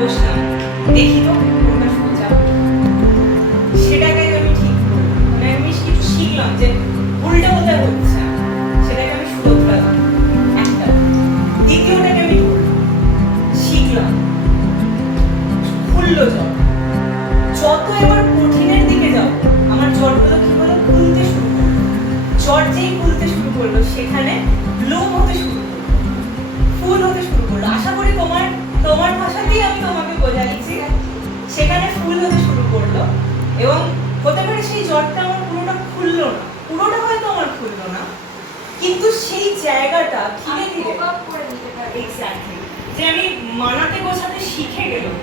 বসলাম, দেখি তো কোনটা সোজা, সেটাকে আমি ঠিক করলাম। মানে আমি কিছু শিখলাম যে উল্টা কোথায় হচ্ছে, সেটাকে আমি শুধরালাম একটা। দ্বিতীয়টাকে আমি ধরলাম, শিখলাম, খুললো জল। যত এবার কঠিনের দিকে যাও, আমার জলগুলো কি হলো, খুলতে শুরু করলো। জল যেই খুলতে শুরু করলো, সেখানে ব্লুম হতে শুরু করলো, ফুল হতে শুরু করলো। আশা করি তোমার ভাষাতেই আমি তোমাকে বোঝাচ্ছি। সেখানে ফুল হতে শুরু করলো এবং হতে পারে সেই জলটা আমার পুরোটা খুললো না, পুরোটা হয়তো আমার খুললো না, কিন্তু সেই জায়গাটা ধীরে ধীরে এক্স্যাক্টলি যে আমি মানাতে গোছাতে শিখে গেলাম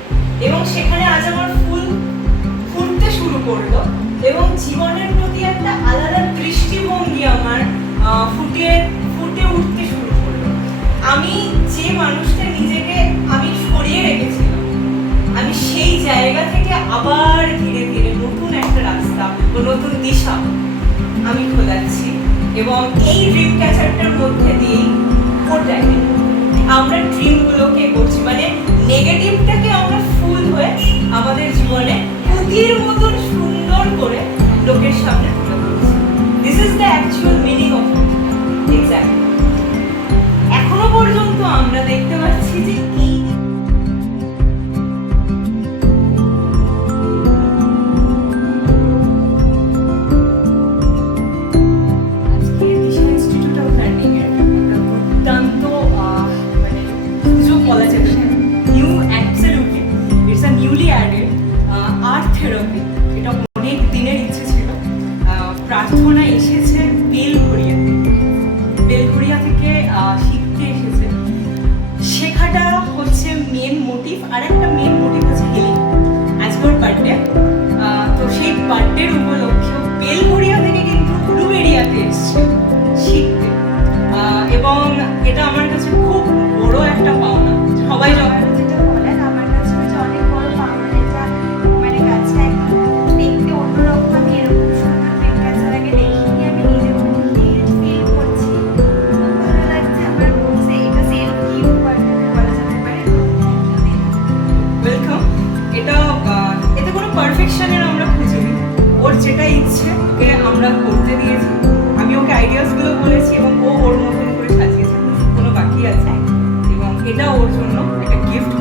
এবং সেখানে আজ আমার ফুল ফুটতে শুরু করলো এবং জীবনের প্রতি একটা আলাদা দৃষ্টিভঙ্গি আমার ফুটে উঠতে শুরু করলো। আমি যে মানুষটা নিজেকে আমি সরিয়ে রেখেছিলাম, আমি সেই জায়গা থেকে আবার ধীরে ধীরে নতুন একটা রাস্তা ও নতুন দিশা আমি খোলাচ্ছি এবং এই ড্রিম ক্যাচারটার মধ্যে দিয়েই ওটাই আমরা ড্রিমগুলোকে করছি, মানে নেগেটিভটাকে আমরা ফুল হয়ে আমাদের জীবনে পুঁতির মতন সুন্দর করে লোকের সামনে তুলে ধরছি। This is the actual meaning of it. Exactly এখনো পর্যন্ত আমরা দেখতে পাচ্ছি যে এই প্রার্থনা এসেছে বেলঘরিয়া থেকে শিখতে এসেছে। শেখাটা হচ্ছে মেন মোটিভ, আর একটা মেন মোটিভ হচ্ছে হিলিং। আজকে ওর বার্থডে, তো সেই বার্থডের উপলক্ষে বেলঘরিয়া থেকে কিন্তু উলুবেড়িয়াতে এসছে শিখতে এবং এটা আমার কাছে খুব বড় একটা পাওনা। সবাই যেটা বলেন আমার কাছে হচ্ছে অনেক বড় পাওনা। এটা মানে গাছটা একদম দেখতে অন্যরকম। আমি এরকম সুন্দর ড্রিম ক্যাচার আগে দেখিনি, আমি নিজে ফিল করছি, খুব ভালো লাগছে আমার। বলছে এটা সেলফ গিফট বলা যেতে পারে। তো ওয়েলকাম। এতে কোনো পারফেকশনের আমরা খুঁজিনি, ওর যেটা ইচ্ছে ওকে আমরা করতে দিয়েছি। আমি ওকে আইডিয়াসগুলো বলেছি এবং ও ওর মতন করে সাজিয়েছে, কোনো বাকি আছে এবং এটা ওর জন্য একটা গিফট।